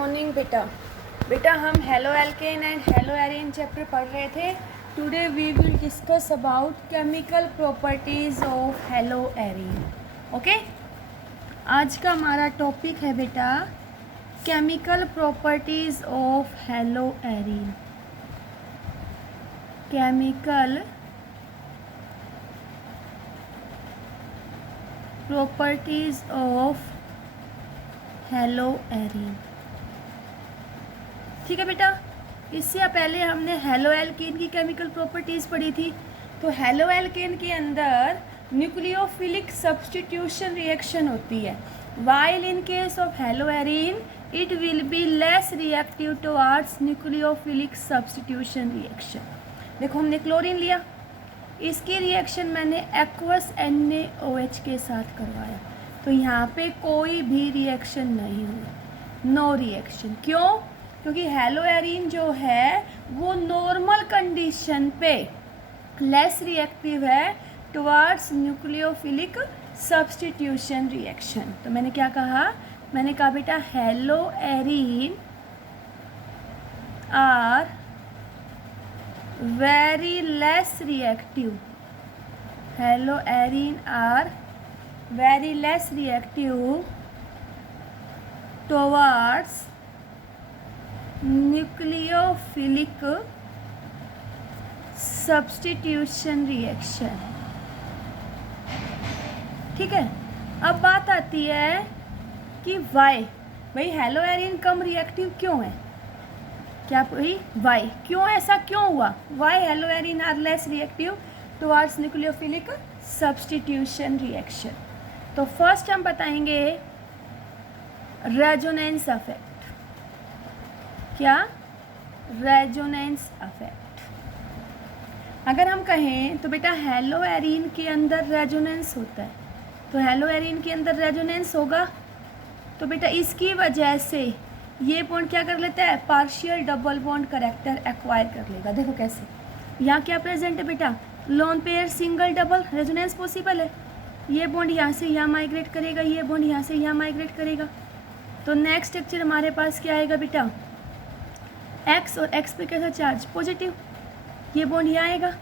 Morning बेटा हम haloalkane and haloarene chapter पढ़ रहे थे। Today we will discuss about chemical properties of haloarene. Okay, आज का हमारा टॉपिक है बेटा chemical properties of haloarene. Chemical properties of haloarene. ठीक है बेटा, इससे पहले हमने हेलो एल्केन की केमिकल प्रॉपर्टीज़ पढ़ी थी। तो हेलो एल्केन के अंदर न्यूक्लियोफिलिक सब्स्टिट्यूशन रिएक्शन होती है, while in case of hello arene it will be less reactive towards nucleophilic substitution reaction. देखो हमने क्लोरीन लिया, इसकी रिएक्शन मैंने एक्वस NaOH के साथ करवाया, तो यहाँ पे कोई भी रिएक्शन नहीं हुई, नो रिएक्शन। क्यों? क्योंकि हेलो एरीन जो है वो नॉर्मल कंडीशन पे लेस रिएक्टिव है टुवर्ड्स न्यूक्लियोफिलिक सब्स्टिट्यूशन रिएक्शन। तो मैंने क्या कहा? मैंने कहा बेटा haloarene are very less reactive, haloarene are very less reactive towards nucleophilic substitution reaction. ठीक है, अब बात आती है कि वाई, भाई हेलो एरीन कम रिएक्टिव क्यों है? क्या भाई वाई क्यों, ऐसा क्यों हुआ? Why haloarene are less reactive towards nucleophilic substitution reaction. तो फर्स्ट हम बताएंगे रेजोनेंस इफेक्ट। क्या? Resonance effect. अगर हम कहें तो बेटा हेलो एरीन के अंदर रेजोनेंस होता है, तो हेलो एरीन के अंदर रेजोनेंस होगा तो बेटा इसकी वजह से ये बॉन्ड क्या कर लेता है? Partial double bond character acquire कर लेगा। देखो कैसे, यहाँ क्या प्रेजेंट है बेटा? Lone pair single double, resonance possible है। ये बॉन्ड यहाँ से यहाँ माइग्रेट करेगा, ये बॉन्ड यहाँ से यहाँ माइग्रेट करेगा, तो नेक्स्ट स्ट्रक्चर हमारे पास क्या आएगा बेटा? एक्स, और एक्स पे कैसा चार्ज? पॉजिटिव। ये बॉन्ड यहाँ आएगा,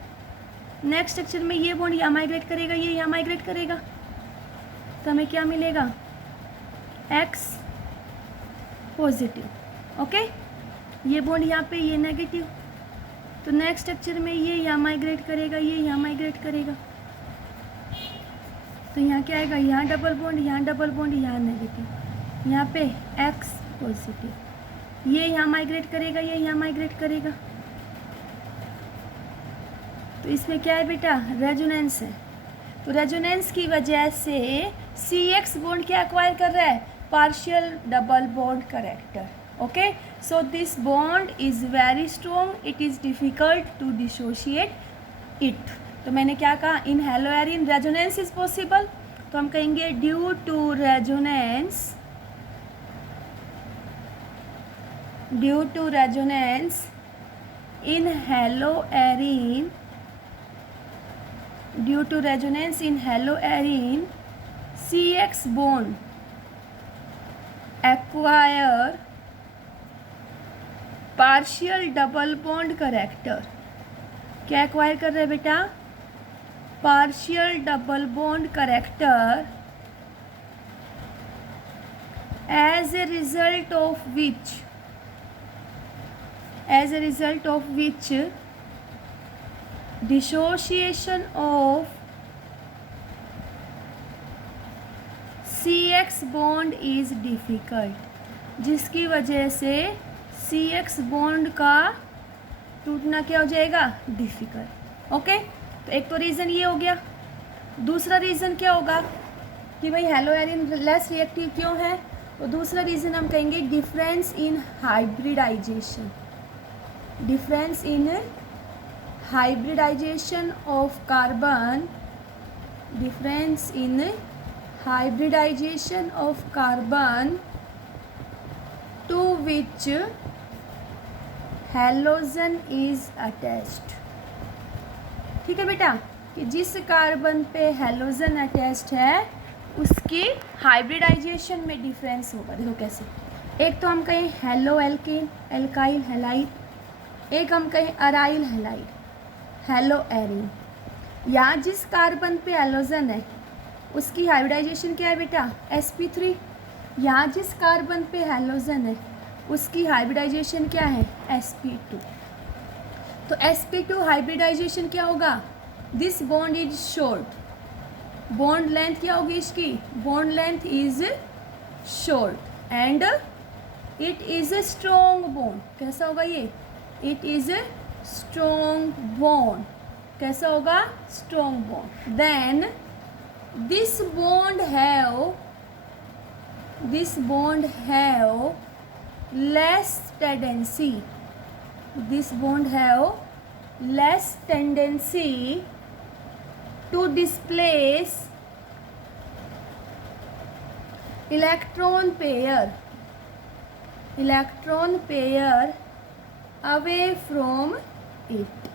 नेक्स्ट स्ट्रक्चर में ये बॉन्ड यहाँ माइग्रेट करेगा, ये यहाँ माइग्रेट करेगा, तो हमें क्या मिलेगा? X positive. ओके, ये बॉन्ड यहाँ पे, ये नेगेटिव, तो नेक्स्ट स्ट्रक्चर में ये यहाँ माइग्रेट करेगा, ये यहाँ माइग्रेट करेगा, तो यहाँ क्या आएगा? यहाँ डबल बॉन्ड, यहाँ डबल बॉन्ड, यहाँ नेगेटिव, यहाँ पे एक्स पॉजिटिव, ये यहाँ माइग्रेट करेगा, ये यहाँ माइग्रेट करेगा, तो इसमें क्या है बेटा? रेजोनेंस है। तो रेजोनेंस की वजह से CX बॉन्ड क्या एक्वायर कर रहा है? Partial double bond character. Okay, so this bond is very strong, it is difficult to dissociate it. तो मैंने क्या कहा? In haloarene resonance is possible, तो हम कहेंगे due to resonance, due to resonance in haloarene, due to resonance in haloarene CX bond acquire partial double bond character। क्या acquire कर रहे हैं बेटा? Partial double bond character, as a result of which dissociation of CX bond is difficult, जिसकी वजह से CX bond का टूटना क्या हो जाएगा? डिफ़िकल्ट। ओके, तो एक तो रीज़न ये हो गया। दूसरा रीज़न क्या होगा कि भाई हेलो एरीन लेस रिएक्टिव क्यों है? तो दूसरा रीज़न हम कहेंगे difference in hybridization, difference in hybridization of carbon, difference in hybridization of carbon to which halogen is attached। ठीक है बेटा, कि जिस कार्बन पे हेलोजन अटैच्ड है उसकी हाइब्रिडाइजेशन में डिफरेंस होगा। देखो कैसे, एक तो हम कहें हेलो एल्केन एल्काइल हैलाइड, एक हम कहें अराइल हैलाइड हेलो एरीन। यहाँ जिस कार्बन पे हेलोजन है उसकी हाइब्रिडाइजेशन क्या है बेटा, sp3। यहाँ जिस कार्बन पे हेलोजन है उसकी हाइब्रिडाइजेशन क्या है, sp2। तो sp2 हाइब्रिडाइजेशन क्या होगा, this bond is short, bond length क्या होगी इसकी, bond length is short and it is a strong bond. कैसा होगा ये, it is a strong bond. कैसा होगा, strong bond. Then this bond have less tendency, this bond have less tendency to displace electron pair away from it।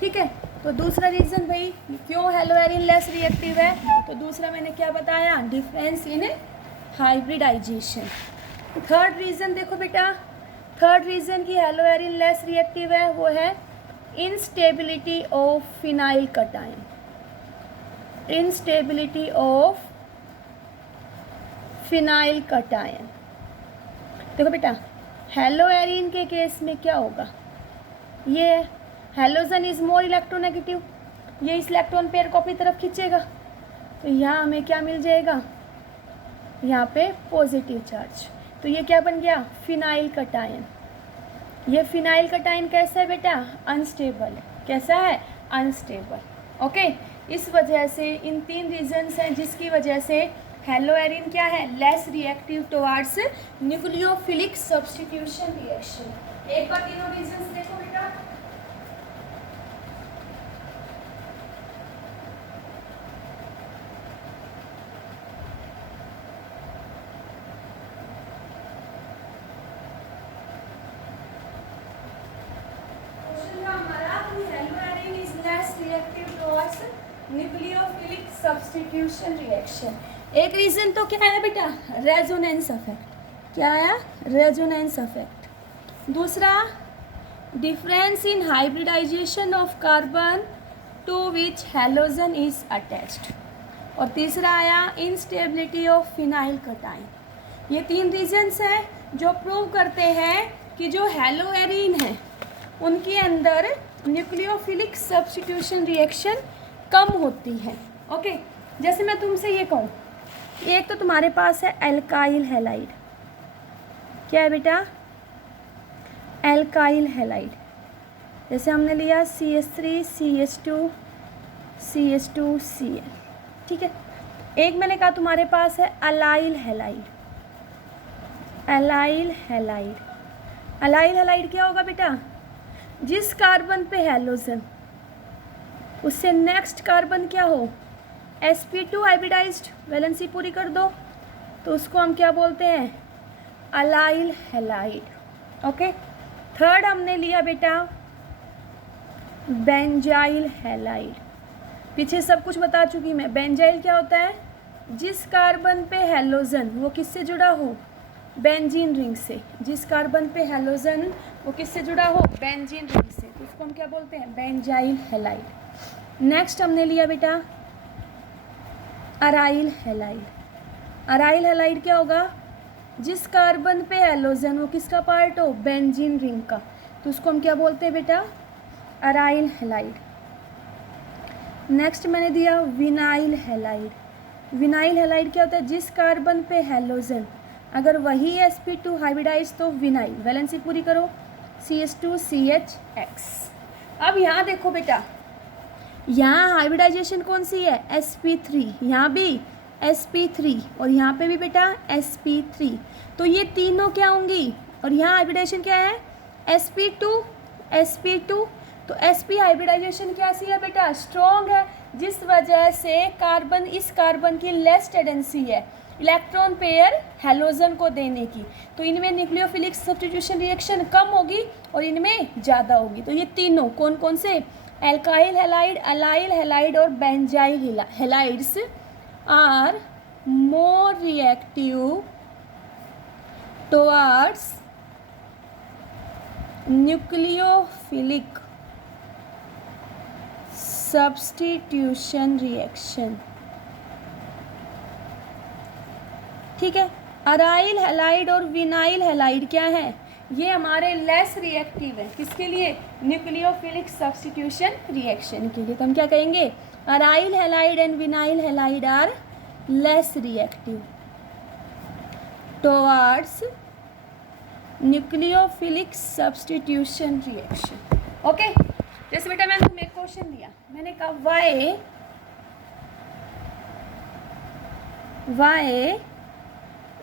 ठीक है, तो दूसरा reason भाई क्यों हेलो एरिन लेस रिएक्टिव है, तो दूसरा मैंने क्या बताया, difference in hybridization. Third reason देखो बेटा, थर्ड रीज़न की हेलो एरिन लेस रिएक्टिव है वो है instability of phenyl cation. Instability of phenyl cation. देखो बेटा हेलो एरिन के केस में क्या होगा, ये हेलोजन इज मोर इलेक्ट्रोनेगेटिव, ये इस इलेक्ट्रॉन पेयर को अपनी तरफ खींचेगा, तो यहाँ हमें क्या मिल जाएगा, यहाँ पे पॉजिटिव चार्ज। तो ये क्या बन गया, फिनाइल कटायन। ये फिनाइल कटायन कैसा है बेटा, अनस्टेबल है। कैसा है, अनस्टेबल। ओके, इस वजह से इन तीन रीजंस हैं जिसकी वजह से हेलो एरिन क्या है, less reactive towards nucleophilic substitution reaction. एक बार तीनों रीजंस देखो बेटा। Nucleophilic substitution reaction. एक रीजन तो क्या है बेटा, रेजोनेंस इफेक्ट। क्या है, रेजोनेंस इफेक्ट। दूसरा difference in hybridization of carbon to which halogen is attached. और तीसरा आया इंस्टेबिलिटी ऑफ फिनाइल कटायन। ये तीन रीजन्स हैं जो प्रूव करते हैं कि जो हेलो एरीन है उनके अंदर न्यूक्लियोफिलिक सब्स्टिट्यूशन रिएक्शन कम होती है। ओके, जैसे मैं तुमसे ये कहूँ, एक तो तुम्हारे पास है एल्काइल हैलाइड। क्या है बेटा, एल्काइल हैलाइड। जैसे हमने लिया CH3 CH2 CH2 Cl। ठीक है, एक मैंने कहा तुम्हारे पास है allyl halide. Allyl halide, allyl halide क्या होगा बेटा, जिस कार्बन पे हैलोजन उससे नेक्स्ट कार्बन क्या हो, sp2 हाइब्रिडाइज्ड, वैलेंसी पूरी कर दो, तो उसको हम क्या बोलते हैं, अलाइल हैलाइड। ओके, थर्ड हमने लिया बेटा बेंजाइल हैलाइड। पीछे सब कुछ बता चुकी मैं। बेंजाइल क्या होता है, जिस कार्बन पे हैलोजन वो किससे जुड़ा हो, बेंजीन रिंग से। जिस कार्बन पे हैलोजन वो किससे जुड़ा हो, बेंजीन रिंग से, तो उसको हम क्या बोलते हैं, बेंजाइल हैलाइड। नेक्स्ट हमने लिया बेटा अराइल हैलाइड। अराइल हैलाइड क्या होगा, जिस कार्बन पे हैलोजन वो किसका पार्ट हो, बेंजीन रिंग का, तो उसको हम क्या बोलते हैं बेटा, अराइल हैलाइड। नेक्स्ट मैंने दिया विनाइल हैलाइड। विनाइल हैलाइड क्या होता है, जिस कार्बन पे हैलोजन अगर वही sp2 हाइब्रिडाइज तो विनाइल, वैलेंसी पूरी करो, CH2CHX। अब यहाँ देखो बेटा, यहाँ हाइब्रिडाइजेशन कौन सी है, sp3, यहाँ भी sp3 और यहाँ पे भी बेटा sp3, तो ये तीनों क्या होंगी, और यहाँ हाइब्रिडाइजेशन क्या है, sp2 तो sp हाइब्रिडाइजेशन कैसी है बेटा, स्ट्रॉन्ग है, जिस वजह से कार्बन, इस कार्बन की लेस टेंडेंसी है इलेक्ट्रॉन पेयर हैलोजन को देने की, तो इनमें न्यूक्लियोफिलिक सब्स्टिट्यूशन रिएक्शन कम होगी और इनमें ज़्यादा होगी। तो ये तीनों कौन कौन से, एल्काइल हैलाइड, अलाइल हैलाइड और benzyl halides are more reactive towards nucleophilic substitution reaction। ठीक है, अराइल हैलाइड और विनाइल हैलाइड क्या है, ये हमारे लेस रिएक्टिव है, किसके लिए, न्यूक्लियोफिलिक सब्स्टिट्यूशन रिएक्शन के लिए। तो हम क्या कहेंगे, aryl halide and vinyl halide are less reactive towards nucleophilic substitution reaction. Okay, जैसे बेटा मैंने तुम्हें एक क्वेश्चन दिया, मैंने कहा why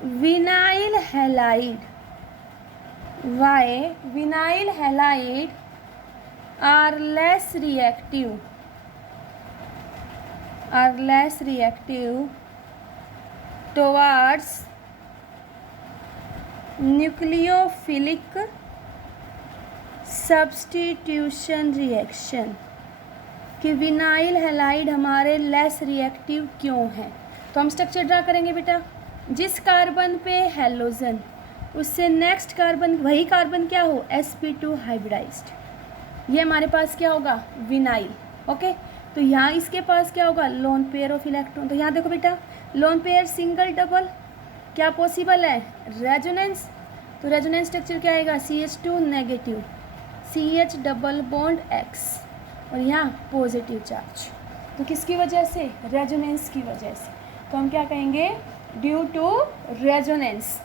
vinyl halide are less reactive towards nucleophilic substitution reaction, कि विनाइल हैलाइड हमारे लेस रिएक्टिव क्यों है। तो हम स्ट्रक्चर ड्रा करेंगे बेटा, जिस कार्बन पे हेलोजन, उससे नेक्स्ट कार्बन, वही कार्बन क्या हो, sp2 हाइब्रिडाइज्ड, ये हमारे पास क्या होगा, विनाइल। ओके, तो यहाँ इसके पास क्या होगा, लोन पेयर ऑफ इलेक्ट्रॉन। तो यहाँ देखो बेटा, लोन पेयर सिंगल डबल क्या पॉसिबल है, रेजोनेंस। तो रेजोनेंस स्ट्रक्चर क्या आएगा, CH2 negative, CH double bond X, और यहाँ पॉजिटिव चार्ज। तो किसकी वजह से, रेजोनेंस की वजह से। तो हम क्या कहेंगे, due to resonance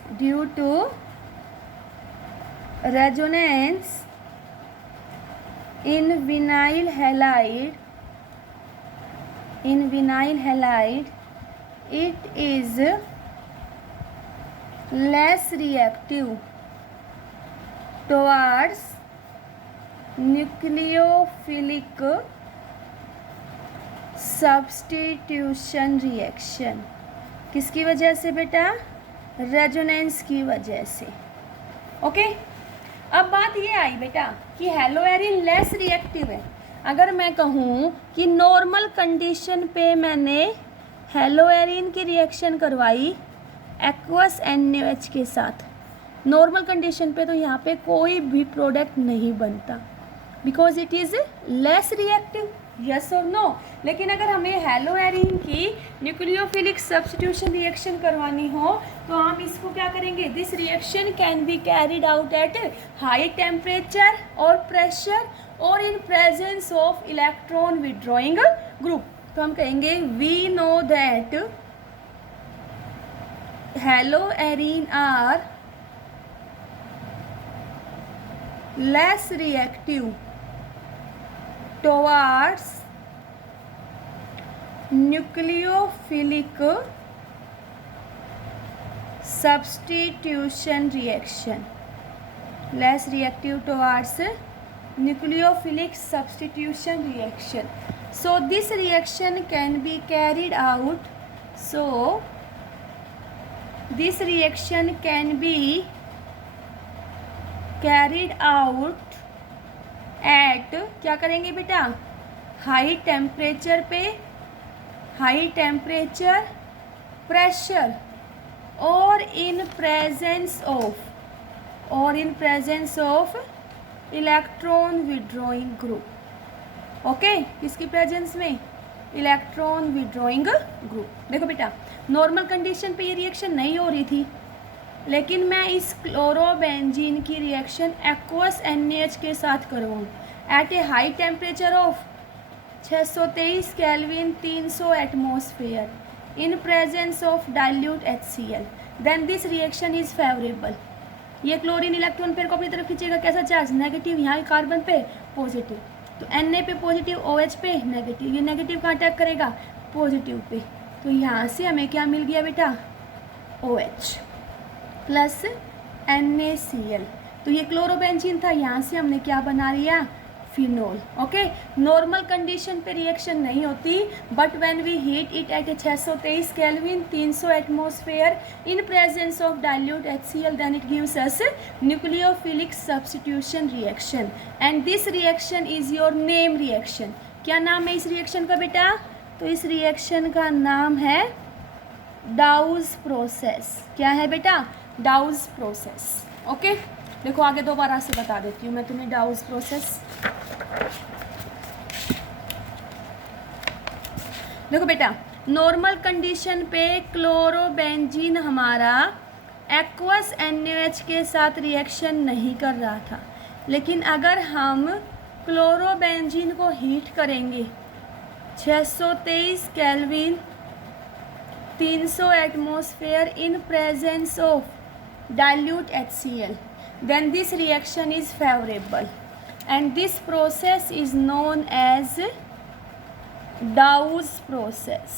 in vinyl halide it is less reactive towards nucleophilic substitution reaction। किसकी वजह से बेटा, रेजोनेंस की वजह से। ओके, अब बात ये आई बेटा कि हेलोएरिन लेस रिएक्टिव है। अगर मैं कहूँ कि नॉर्मल कंडीशन पे मैंने हेलोएरिन की रिएक्शन करवाई एक्वस NaOH के साथ, नॉर्मल कंडीशन पे, तो यहाँ पे कोई भी प्रोडक्ट नहीं बनता, because it is less reactive, yes और नो। लेकिन अगर हमें हेलोएरिन की न्यूक्लियोफिलिक सब्स्टिट्यूशन रिएक्शन करवानी हो तो हम इसको क्या करेंगे, this reaction can be carried out at high temperature और प्रेशर और in presence of electron withdrawing group. तो हम कहेंगे we know that haloarene are less reactive towards nucleophilic substitution reaction, less reactive towards nucleophilic substitution reaction. So this reaction can be carried out, at, क्या करेंगे बेटा, high temperature पे, high temperature pressure और in presence of electron withdrawing group. Okay, किसकी presence में, electron withdrawing group. देखो बेटा, normal condition पे ये रिएक्शन नहीं हो रही थी, लेकिन मैं इस क्लोरोबेंजीन की रिएक्शन एक्वस NaH के साथ करवाऊँ at a high temperature of 623 kelvin 300 atmosphere in presence of dilute HCl, then this reaction is favourable. ये क्लोरीन इलेक्ट्रॉन पेयर को अपनी तरफ खींचेगा, कैसा चार्ज, नेगेटिव, यहाँ कार्बन पे पॉजिटिव, तो Na पे पॉजिटिव, OH पे नेगेटिव, ये नेगेटिव का अटैक करेगा पॉजिटिव पे, तो यहाँ से हमें क्या मिल गया बेटा, OH प्लस NaCl। तो ये क्लोरोबेंजीन था, यहाँ से हमने क्या बना लिया, फिनोल। ओके, नॉर्मल कंडीशन पे रिएक्शन नहीं होती, but when we heat it at 623 kelvin 300 atmosphere in presence of dilute HCl, then it gives us nucleophilic substitution reaction, and this reaction is your name reaction. क्या नाम है इस reaction का बेटा, तो इस रिएक्शन का नाम है डाउज प्रोसेस। क्या है बेटा, डाउज प्रोसेस। ओके, देखो आगे दोबारा से बता देती हूँ मैं तुम्हें डाउज प्रोसेस। देखो बेटा, नॉर्मल कंडीशन पे क्लोरोबेंजीन हमारा एक्वस NaOH के साथ रिएक्शन नहीं कर रहा था, लेकिन अगर हम क्लोरोबेंजीन को हीट करेंगे 623 kelvin 300 atmosphere in presence of dilute HCl, then this reaction is favorable and this process is known as Dawes process।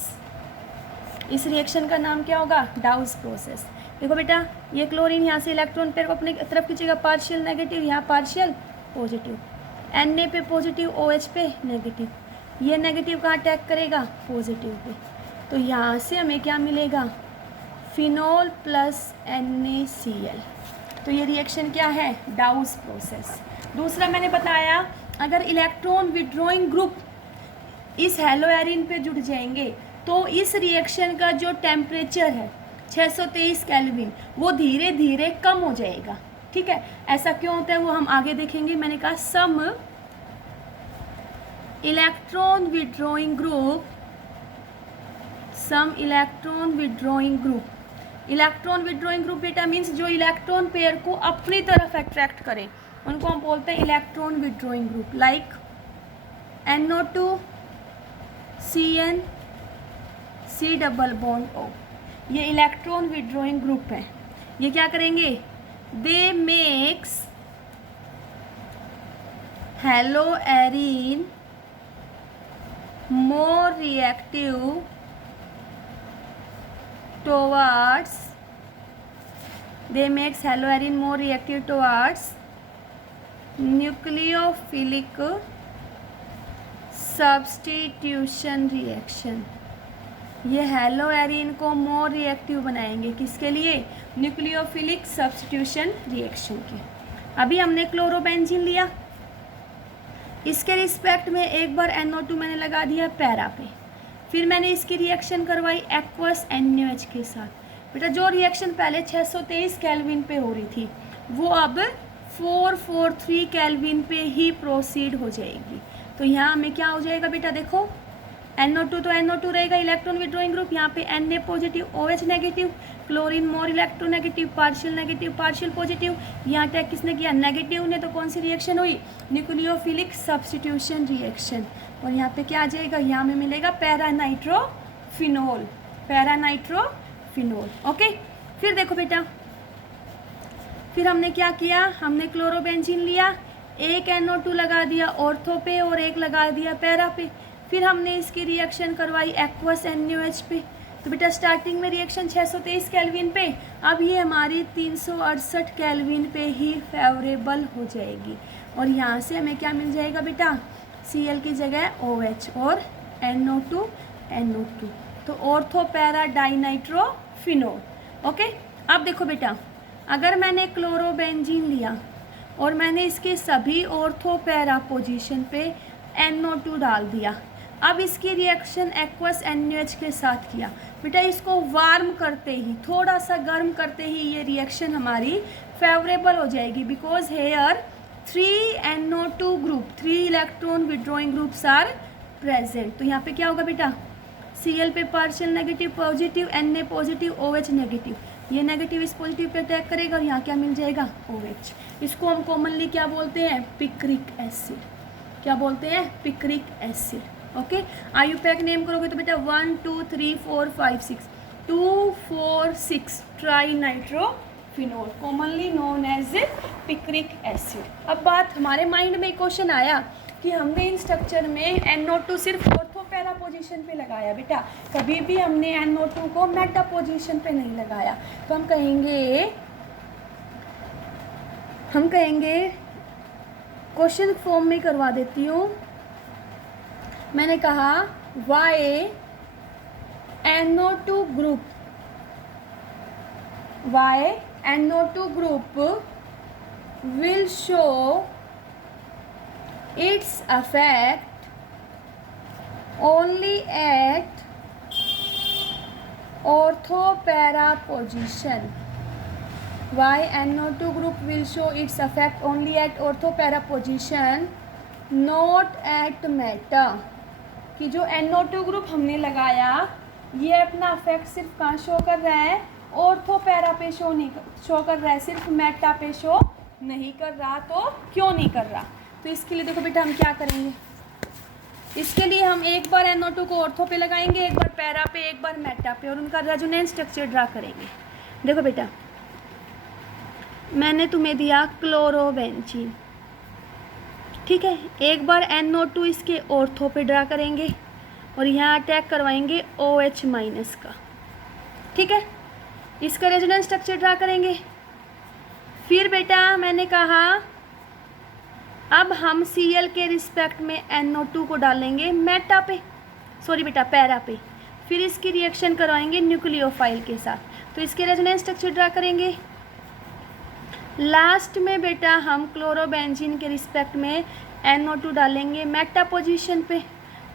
इस रिएक्शन का नाम क्या होगा? Douse process. देखो बेटा, ये क्लोरीन यहाँ से इलेक्ट्रॉन पेयर को अपनी तरफ खींचेगा, पार्शियल नेगेटिव, यहाँ पार्शियल पॉजिटिव, Na पे पॉजिटिव, OH पे नेगेटिव, ये नेगेटिव कहाँ अटैक करेगा? पॉजिटिव पे। तो यहाँ से हमें क्या मिलेगा? Phenol plus NaCl। तो ये रिएक्शन क्या है? Douse process. दूसरा मैंने बताया, अगर इलेक्ट्रॉन विड्रॉइंग ग्रुप इस हेलोएरिन पे जुड़ जाएंगे तो इस रिएक्शन का जो टेम्परेचर है 623 केल्विन वो धीरे धीरे कम हो जाएगा। ठीक है, ऐसा क्यों होता है वो हम आगे देखेंगे। मैंने कहा some electron withdrawing group, some electron withdrawing group. Electron withdrawing group बेटा मीन्स जो इलेक्ट्रॉन पेयर को अपनी तरफ अट्रैक्ट करें, उनको हम बोलते हैं electron withdrawing group. Like NO2 CN C double bond O, ये इलेक्ट्रॉन विड्रॉइंग ग्रुप है। ये क्या करेंगे? They makes haloarene more reactive towards, they makes haloarine more reactive towards nucleophilic substitution reaction। ये हेलोएरिन को मोर रिएक्टिव बनाएंगे, किसके लिए? न्यूक्लियोफिलिक सब्स्टिट्यूशन रिएक्शन के। अभी हमने क्लोरोबेंजीन लिया, इसके रिस्पेक्ट में एक बार NO2 मैंने लगा दिया पैरा पे, फिर मैंने इसकी रिएक्शन करवाई एक्वस NaOH के साथ। बेटा जो रिएक्शन पहले 623 केल्विन पे हो रही थी वो अब 443 केल्विन पे ही प्रोसीड हो जाएगी। तो यहाँ हमें क्या हो जाएगा बेटा? देखो NO2 तो NO2 रहेगा, इलेक्ट्रॉन विड्रॉइंग ग्रुप, यहाँ पे Na positive OH negative, chlorine more electronegative, partial positive. यहाँ अटैक किसने किया? नेगेटिव ने। तो कौन सी रिएक्शन हुई? Nucleophilic substitution reaction. और यहाँ पे क्या आ जाएगा? यहाँ में मिलेगा पैरानाइट्रोफिनोल, पैरानाइट्रोफिनोल। ओके, फिर देखो बेटा, फिर हमने क्या किया? हमने क्लोरोबेंजीन लिया, एक NO2 लगा दिया ऑर्थो पे और एक लगा दिया पैरा पे, फिर हमने इसकी रिएक्शन करवाई एक्वस NaOH पे। तो बेटा स्टार्टिंग में रिएक्शन 623 केल्विन पे, अब ये हमारी 368 केल्विन पे ही फेवरेबल हो जाएगी। और यहाँ से हमें क्या मिल जाएगा बेटा? Cl की जगह OH और NO2। तो ऑर्थो पैरा डाइनाइट्रोफिनोल। ओके, अब देखो बेटा, अगर मैंने क्लोरोबेंजीन लिया और मैंने इसके सभी ऑर्थो पैरा पोजीशन पे NO2 डाल दिया, अब इसकी रिएक्शन एक्वस NaOH के साथ किया। बेटा इसको वार्म करते ही, थोड़ा सा गर्म करते ही ये रिएक्शन हमारी फेवरेबल हो जाएगी, because here 3 NO2 group, 3 electron withdrawing groups are present. तो यहाँ पे क्या होगा बेटा? Cl पे partial negative positive, Na positive, OH negative, ये नेगेटिव इस पॉजिटिव पे अटैक करेगा और यहाँ क्या मिल जाएगा? OH। इसको हम कॉमनली क्या बोलते हैं? Picric acid. क्या बोलते हैं? Picric acid. Okay, IUPAC name करोगे तो बेटा 1 2 3 4 5 6 2 4 6 trinitrophenol, commonly known as picric acid. अब बात हमारे माइंड में क्वेश्चन आया कि हमने इन स्ट्रक्चर में NO2 सिर्फ ऑर्थो पैरा पोजीशन पे लगाया, बेटा कभी भी हमने NO2 को मेटा पोजीशन पे नहीं लगाया। तो हम कहेंगे क्वेश्चन फॉर्म में करवा देती हूँ। मैंने कहा why NO2 group will show its effect only at ortho para position। Why NO2 group will show its effect only at ortho para position, not at meta. कि जो NO2 ग्रुप हमने लगाया ये अपना इफेक्ट सिर्फ कहाँ शो कर रहा है, ऑर्थो पैरा पे शो कर रहा है, सिर्फ मेटा पे शो नहीं कर रहा। तो क्यों नहीं कर रहा? तो इसके लिए देखो बेटा हम क्या करेंगे, इसके लिए हम एक बार NO2 को ऑर्थो पे लगाएंगे, एक बार पैरा पे, एक बार मेटा पे, और उनका रेजोनेंस स्ट्रक्चर ड्रा करेंगे। देखो बेटा मैंने तुम्हें दिया क्लोरोबेंजीन, ठीक है, एक बार NO2 इसके ऑर्थो पे ड्रा करेंगे और यहाँ अटैक करवाएंगे OH माइनस का, ठीक है, इसका रेजोनेंस स्ट्रक्चर ड्रा करेंगे। फिर बेटा मैंने कहा अब हम Cl के रिस्पेक्ट में NO2 को डालेंगे मेटा पे, सॉरी बेटा पैरा पे, फिर इसकी रिएक्शन करवाएंगे न्यूक्लियोफाइल के साथ, तो इसके रेजोनेंस स्ट्रक्चर ड्रा करेंगे। लास्ट में बेटा हम क्लोरोबेंजीन के रिस्पेक्ट में NO2 डालेंगे मेटा पोजीशन पे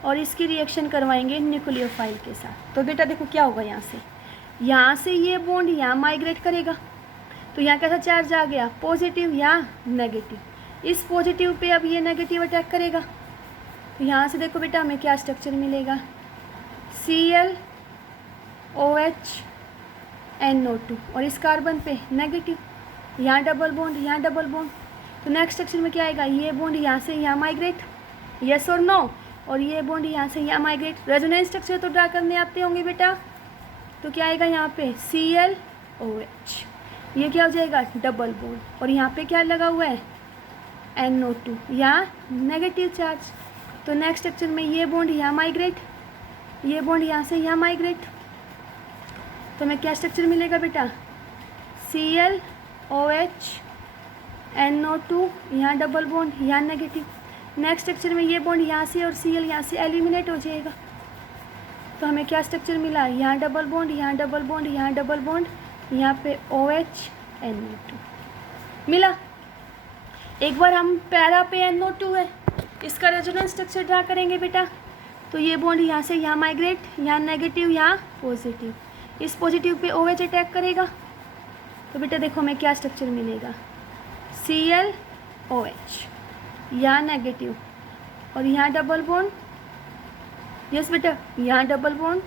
और इसकी रिएक्शन करवाएंगे न्यूक्लियोफाइल के साथ। तो बेटा देखो क्या होगा, यहाँ से ये बॉन्ड यहाँ माइग्रेट करेगा, तो यहाँ कैसा चार्ज आ गया, पॉजिटिव या नेगेटिव। इस पॉजिटिव पे अब ये नेगेटिव अटैक करेगा, तो यहाँ से देखो बेटा हमें क्या स्ट्रक्चर मिलेगा, Cl OH NO2 और इस कार्बन पे नेगेटिव, यहाँ डबल बॉन्ड, यहाँ डबल बॉन्ड। तो नेक्स्ट स्ट्रक्चर में क्या आएगा, ये बॉन्ड यहाँ से यहाँ माइग्रेट, यस और नो, और ये बॉन्ड यहाँ से यहाँ माइग्रेट। रेजोनेंस स्ट्रक्चर तो ड्रा करने आते होंगे बेटा, तो क्या आएगा यहाँ पे Cl OH, ये क्या हो जाएगा डबल बॉन्ड, और यहाँ पे क्या लगा हुआ है NO2 या नेगेटिव चार्ज। तो नेक्स्ट स्ट्रक्चर में ये बॉन्ड यहाँ माइग्रेट, ये बॉन्ड यहाँ से यहाँ माइग्रेट, तो हमें क्या स्ट्रक्चर मिलेगा बेटा, Cl OH NO2 यहाँ डबल बॉन्ड, यहाँ नेगेटिव। नेक्स्ट स्ट्रक्चर में ये बॉन्ड यहाँ से और Cl यहाँ से एलिमिनेट हो जाएगा, तो हमें क्या स्ट्रक्चर मिला, यहाँ डबल बॉन्ड, यहाँ डबल बॉन्ड, यहाँ डबल बॉन्ड, यहाँ पे OH NO2 मिला। एक बार हम पैरा पे NO2 है, इसका रेजोनेंस स्ट्रक्चर ड्रा करेंगे बेटा, तो ये बॉन्ड यहाँ से यहाँ माइग्रेट, यहाँ नेगेटिव, यहाँ पॉजिटिव, इस पॉजिटिव पे OH अटैक करेगा, तो बेटा देखो हमें क्या स्ट्रक्चर मिलेगा, Cl OH यहाँ नेगेटिव और यहाँ डबल बॉन्ड, यस बेटा यहाँ डबल बॉन्ड,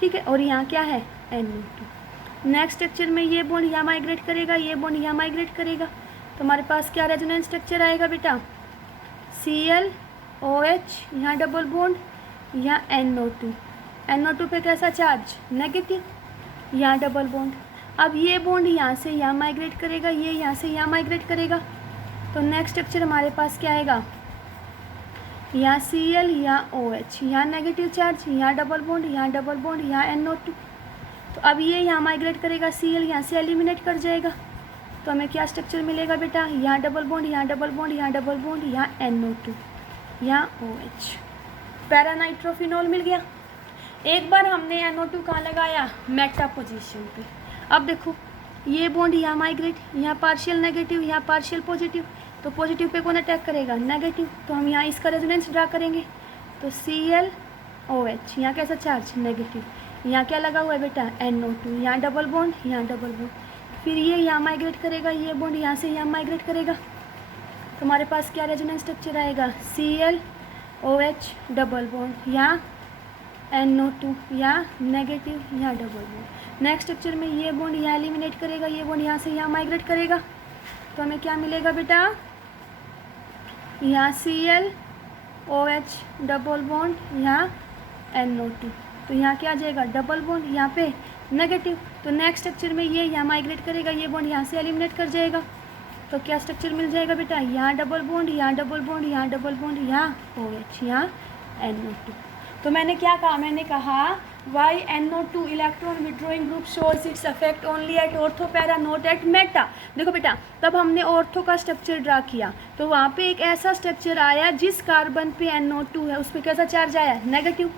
ठीक है, और यहाँ क्या है NO2। नेक्स्ट स्ट्रक्चर में ये बॉन्ड यहाँ माइग्रेट करेगा, ये बॉन्ड यहाँ माइग्रेट करेगा, तो हमारे पास क्या रेजोनेंस स्ट्रक्चर आएगा बेटा, Cl OH यहाँ डबल बॉन्ड, यहाँ NO2 पे कैसा चार्ज नेगेटिव, यहाँ डबल बॉन्ड। अब ये बॉन्ड यहाँ से यहाँ माइग्रेट करेगा, ये यहाँ से यहाँ माइग्रेट करेगा, तो नेक्स्ट स्ट्रक्चर हमारे पास क्या आएगा, यहाँ Cl यहाँ OH यहाँ नेगेटिव चार्ज, यहाँ डबल बॉन्ड, यहाँ डबल बॉन्ड, यहाँ NO2। तो अब ये यहाँ माइग्रेट करेगा, Cl यहाँ से एलिमिनेट कर जाएगा, तो हमें क्या स्ट्रक्चर मिलेगा बेटा, यहाँ डबल बॉन्ड, यहाँ डबल बॉन्ड, यहाँ डबल बॉन्ड, यहाँ NO2 यहाँ OH, पैरानाइट्रोफिनॉल मिल गया। एक बार हमने NO2 कहाँ लगाया, मेटा पोजीशन पे। अब देखो ये बॉन्ड यहाँ माइग्रेट, यहाँ पार्शियल नेगेटिव, यहाँ पार्शियल पॉजिटिव, तो पॉजिटिव पे कौन अटैक करेगा, नेगेटिव, तो हम यहाँ इसका रेजोनेंस ड्रा करेंगे, तो Cl OH यहाँ कैसा चार्ज नेगेटिव, यहाँ क्या लगा हुआ है बेटा NO2 यहाँ डबल बॉन्ड, यहाँ डबल बॉन्ड, फिर ये यहाँ माइग्रेट करेगा, ये बॉन्ड यहाँ से यहाँ माइग्रेट करेगा, तो हमारे पास क्या रेजोनेंस स्ट्रक्चर आएगा, Cl OH डबल बॉन्ड, यहाँ NO2 यहाँ नेगेटिव, यहाँ डबल बॉन्ड। नेक्स्ट स्ट्रक्चर में ये बॉन्ड यहाँ एलिमिनेट करेगा, ये बॉन्ड यहाँ से यहाँ माइग्रेट करेगा, तो हमें क्या मिलेगा बेटा, यहाँ Cl OH डबल बॉन्ड, यहाँ NO2, तो यहाँ क्या आ जाएगा डबल बॉन्ड, यहाँ पे नेगेटिव, तो नेक्स्ट स्ट्रक्चर में ये यहाँ माइग्रेट करेगा, ये बॉन्ड यहाँ से एलिमिनेट कर जाएगा, तो क्या स्ट्रक्चर मिल जाएगा बेटा, यहाँ डबल बॉन्ड, यहाँ डबल बॉन्ड, यहाँ डबल बॉन्ड, यहाँ OH यहाँ NO2। तो मैंने क्या कहा, मैंने कहा why NO2 electron withdrawing group shows its effect only at ortho para not at meta. देखो बेटा तब हमने ऑर्थो का स्ट्रक्चर ड्रा किया तो वहाँ पे एक ऐसा स्ट्रक्चर आया जिस कार्बन पे NO2 है उस पर कैसा चार्ज आया नेगेटिव।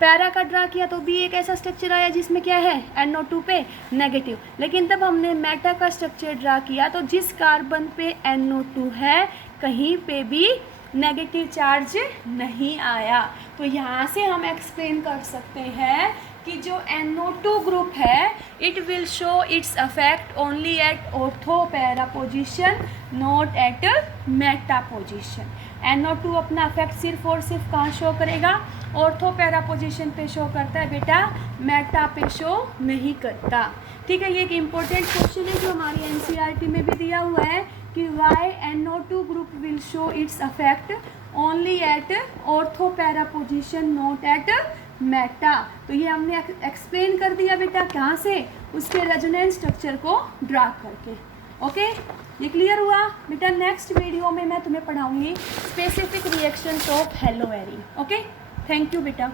पैरा का ड्रा किया तो भी एक ऐसा स्ट्रक्चर आया जिसमें क्या है NO2 पे नेगेटिव। लेकिन तब हमने मेटा का स्ट्रक्चर ड्रा किया तो जिस कार्बन पे NO2 है कहीं पे भी नेगेटिव चार्ज नहीं आया। तो यहाँ से हम एक्सप्लेन कर सकते हैं कि जो NO2 ग्रुप है it will show its affect only at ortho para position, not at meta position. NO2 अपना अफेक्ट सिर्फ और सिर्फ कहाँ शो करेगा? ऑर्थो पैरा पोजिशन पे शो करता है बेटा, मेटा पे शो नहीं करता। ठीक है, ये एक इम्पोर्टेंट क्वेश्चन है जो हमारी NCERT में भी दिया हुआ है कि why NO2 group will show its affect only at ortho para position, not at meta. तो ये हमने एक्सप्लेन कर दिया बेटा, कहाँ से? उसके रेजोनेंस स्ट्रक्चर को ड्रा करके। ओके, ये क्लियर हुआ बेटा? नेक्स्ट वीडियो में मैं तुम्हें पढ़ाऊंगी specific reactions of haloarene. Okay, thank you बेटा।